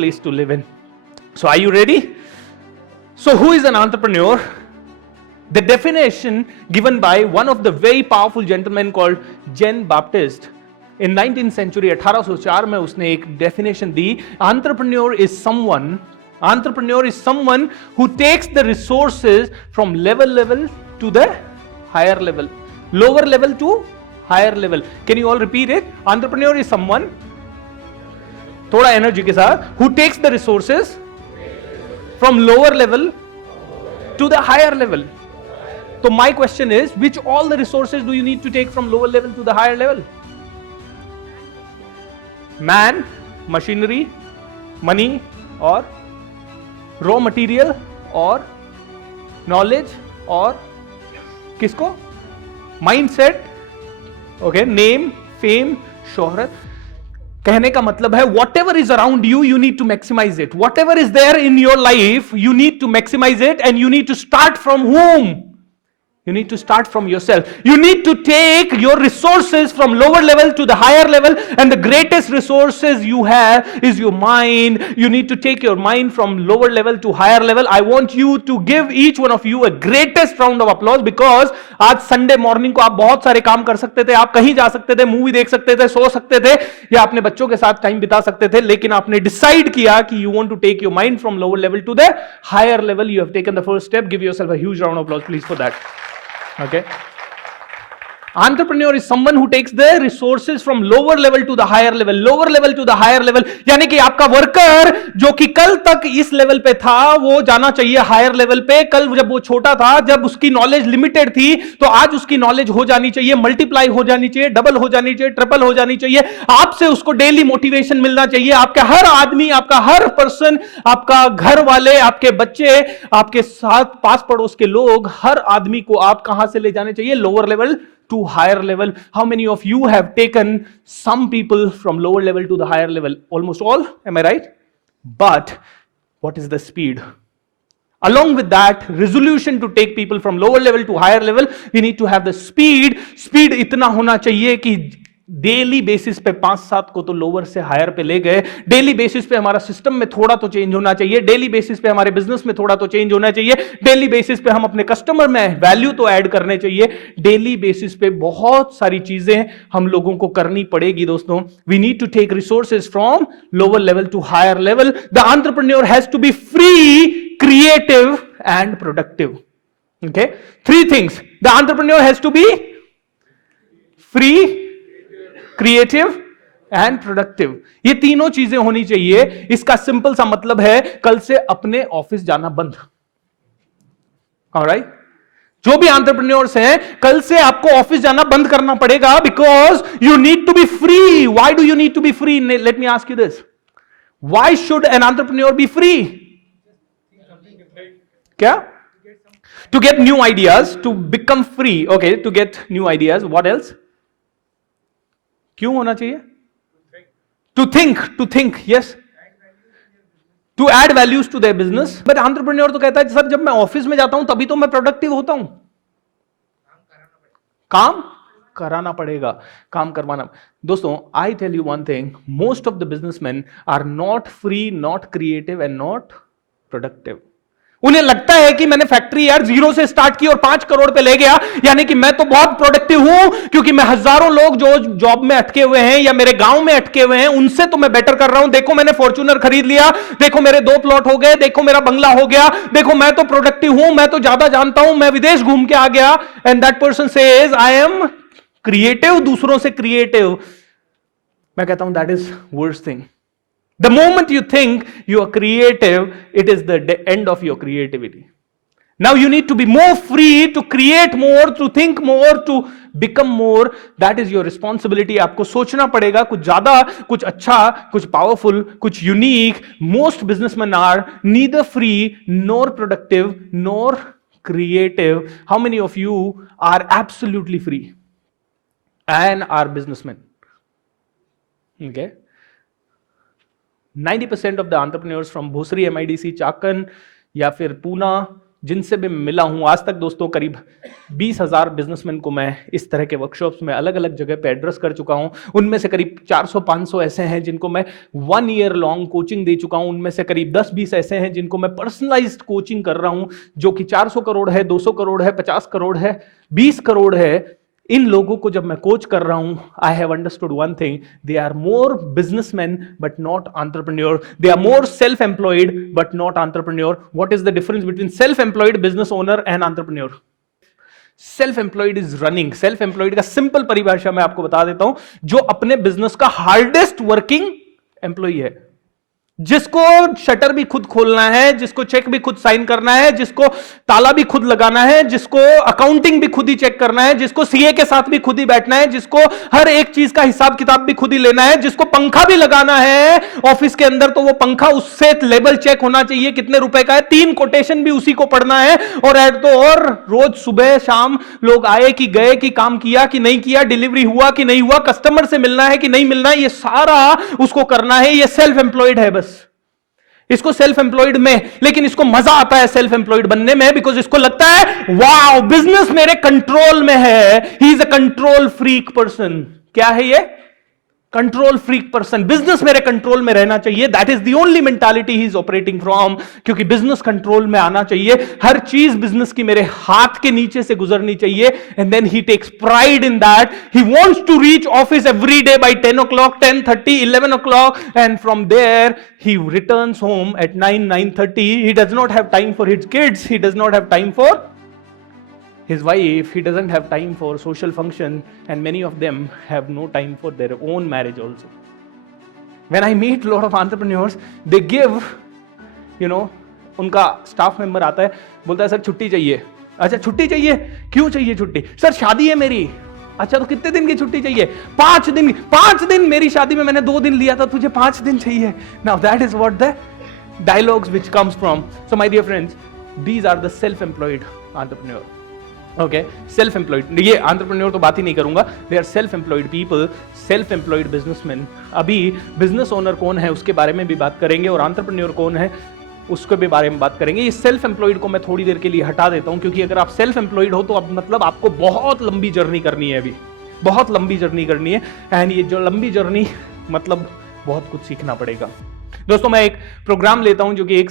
place to live in. So are you ready? So who is an entrepreneur? The definition given by one of the very powerful gentlemen called Jean Baptiste in 19th century 1804 में उसने एक definition the. Entrepreneur is someone who takes the resources from level to the higher level, lower level to higher level. Can you all repeat it? Entrepreneur is someone, थोड़ा energy के साथ, who takes the resources from lower level to the higher level. So my question is, which all the resources do you need to take from lower level to the higher level? Man, machinery, money, or raw material, or knowledge, or किसको? Mindset, okay, name, fame, शोहरत. कहने का मतलब है whatever is around you, you need to maximize it. Whatever is there in your life, you need to maximize it, and you need to start from whom? You need to start from yourself. You need to take your resources from lower level to the higher level, and the greatest resources you have is your mind. You need to take your mind from lower level to higher level. I want you to give each one of you a greatest round of applause, because आज Sunday morning को आप बहुत सारे काम कर सकते थे, आप कहीं जा सकते थे, मूवी देख सकते थे, सो सकते थे, या अपने बच्चों के साथ टाइम बिता सकते थे, लेकिन आपने डिसाइड किया कि you want to take your mind from lower level to the higher level. You have taken the first step. Give yourself a huge round of applause, please, for that. Okay. Entrepreneur is someone who takes the resources from lower level to the higher level, lower level to the higher level. यानी कि आपका worker जो कि कल तक इस level पे था, वो जाना चाहिए हायर लेवल पे. कल जब वो छोटा था, जब उसकी नॉलेज लिमिटेड थी, तो आज उसकी नॉलेज हो जानी चाहिए, मल्टीप्लाई हो जानी चाहिए, डबल हो जानी चाहिए, ट्रिपल हो जानी चाहिए. आपसे उसको डेली मोटिवेशन मिलना चाहिए. आपका हर आदमी, आपका हर पर्सन, आपका घर वाले, आपके बच्चे, आपके साथ पास पड़ोस के लोग, हर आदमी को आप कहां से ले जाने चाहिए? Lower level to higher level. How many of you have taken some people from lower level to the higher level? Almost all, am I right? But what is the speed? Along with that resolution to take people from lower level to higher level, we need to have the speed. Speed इतना होना चाहिए कि daily basis पे 5-7 को तो lower से higher पे ले गए. डेली बेसिस पे हमारा सिस्टम में थोड़ा तो चेंज होना चाहिए. डेली बेसिस पे हमारे बिजनेस में थोड़ा तो चेंज होना चाहिए. डेली बेसिस पे हम अपने कस्टमर में वैल्यू तो ऐड करने चाहिए. डेली बेसिस पे बहुत सारी चीजें हम लोगों को करनी पड़ेगी दोस्तों. We need to take resources from lower level to higher level. The entrepreneur has to be free, creative and productive. Okay, 3 things. The entrepreneur has to be free, creative and productive. ये तीनों चीजें होनी चाहिए. इसका simple सा मतलब है, कल से अपने ऑफिस जाना बंद. ऑलराइट, जो भी एंटरप्रेन्योर्स हैं, कल से आपको ऑफिस जाना बंद करना पड़ेगा, because you need to be free. Why do you need to be free? Let me ask you this. Why should an entrepreneur be free? क्या? To get new ideas, to become free. Okay, to get new ideas. What else? क्यों होना चाहिए? To think, yes, to add values to their business. But entrepreneur तो कहता है sir, जब मैं office में जाता हूं तभी तो मैं प्रोडक्टिव होता हूं. काम कराना पड़ेगा, काम करवाना. दोस्तों, I tell you one thing, most of the businessman are not free, not creative and not productive. उन्हें लगता है कि मैंने फैक्ट्री यार 0 से स्टार्ट की और 5 करोड़ पे ले गया, यानी कि मैं तो बहुत प्रोडक्टिव हूं, क्योंकि मैं हजारों लोग जो जॉब में अटके हुए हैं या मेरे गांव में अटके हुए हैं, उनसे तो मैं बेटर कर रहा हूं. देखो मैंने फॉर्च्यूनर खरीद लिया, देखो मेरे 2 प्लॉट हो गए, देखो मेरा बंगला हो गया, देखो मैं तो प्रोडक्टिव हूं, मैं तो ज्यादा जानता हूं, मैं विदेश घूम के आ गया. And that person says I am creative, दूसरों से क्रिएटिव. मैं कहता हूं that is worst thing. The moment you think you are creative, it is the end of your creativity. Now you need to be more free to create more, to think more, to become more. That is your responsibility. आपको सोचना पड़ेगा कुछ ज्यादा, कुछ अच्छा, कुछ powerful, कुछ unique. Most businessmen are neither free nor productive nor creative. How many of you are absolutely free and are businessmen? Okay. 90% of the entrepreneurs from Bhosri, MIDC, Chakan या फिर पूना जिनसे भी मिला हूं आज तक दोस्तों, करीब 20,000 बिजनेसमैन को मैं इस तरह के वर्कशॉप्स में अलग अलग जगह पे एड्रेस कर चुका हूं। उनमें से करीब 400-500 ऐसे हैं जिनको मैं 1 ईयर लॉन्ग कोचिंग दे चुका हूं। उनमें से करीब 10-20 ऐसे हैं जिनको मैं पर्सनलाइज्ड कोचिंग कर रहा हूं, जो कि 400 करोड़ है, 200 करोड़ है, 50 करोड़ है, 20 करोड़ है। इन लोगों को जब मैं कोच कर रहा हूं, I have understood one thing, they are more businessman but not entrepreneur, they are more self employed but not entrepreneur. What is the difference between self employed business owner and entrepreneur? Self employed is running. Self employed का simple परिभाषा मैं आपको बता देता हूं, जो अपने business का हार्डेस्ट वर्किंग एम्प्लॉय है, जिसको शटर भी खुद खोलना है, जिसको चेक भी खुद साइन करना है, जिसको ताला भी खुद लगाना है, जिसको अकाउंटिंग भी खुद ही चेक करना है, जिसको सीए के साथ भी खुद ही बैठना है, जिसको हर एक चीज का हिसाब किताब भी खुद ही लेना है, जिसको पंखा भी लगाना है ऑफिस के अंदर, तो वो पंखा उससे लेवल चेक होना चाहिए कितने रुपए का है, 3 कोटेशन भी उसी को पढ़ना है। और रोज सुबह शाम लोग आए कि गए, कि काम किया कि नहीं किया, डिलीवरी हुआ कि नहीं हुआ, कस्टमर से मिलना है कि नहीं मिलना है, ये सारा उसको करना है। ये सेल्फ एम्प्लॉयड है बस। इसको सेल्फ एम्प्लॉयड में, लेकिन इसको मजा आता है सेल्फ एम्प्लॉयड बनने में, बिकॉज इसको लगता है वाओ बिजनेस मेरे कंट्रोल में है। He is a control freak person. क्या है ये? Control freak person. बिजनेस मेरे कंट्रोल में रहना चाहिए, that is the only mentality he is operating from. क्योंकि बिजनेस कंट्रोल में आना चाहिए, हर चीज बिजनेस की मेरे हाथ के नीचे से गुजरनी चाहिए, and then he takes pride in that. He wants to reach office every day by 10 o'clock, 10:30, 11 o'clock, and from there he returns home at 9:30. He does not have time for his kids, he does not have time for his wife, he doesn't have time for social function, and many of them have no time for their own marriage also. When I meet a lot of entrepreneurs, they give, उनका staff member आता है, बोलता है sir छुट्टी चाहिए। अच्छा छुट्टी चाहिए, क्यों चाहिए छुट्टी? सर शादी है मेरी। अच्छा तो कितने दिन की छुट्टी चाहिए? 5 दिन। 5 दिन? मेरी शादी में मैंने 2 दिन लिया था, तुझे 5 दिन चाहिए? Now that is what the dialogues which comes from. So my dear friends, these are the self-employed entrepreneur. Okay, self employed, ये एंटरप्रेन्योर तो बात ही नहीं करूंगा, they are self employed people, self employed businessman. अभी बिजनेस ओनर कौन है उसके बारे में भी बात करेंगे, और एंटरप्रेन्योर कौन है उसके भी बारे में बात करेंगे। ये सेल्फ एम्प्लॉयड को मैं थोड़ी देर के लिए हटा देता हूं, क्योंकि अगर आप सेल्फ एम्प्लॉयड हो तो अब मतलब आपको बहुत लंबी जर्नी करनी है, अभी बहुत लंबी जर्नी करनी है, एंड ये जो लंबी जर्नी मतलब बहुत कुछ सीखना पड़ेगा। दोस्तों मैं एक प्रोग्राम लेता हूं जो कि 1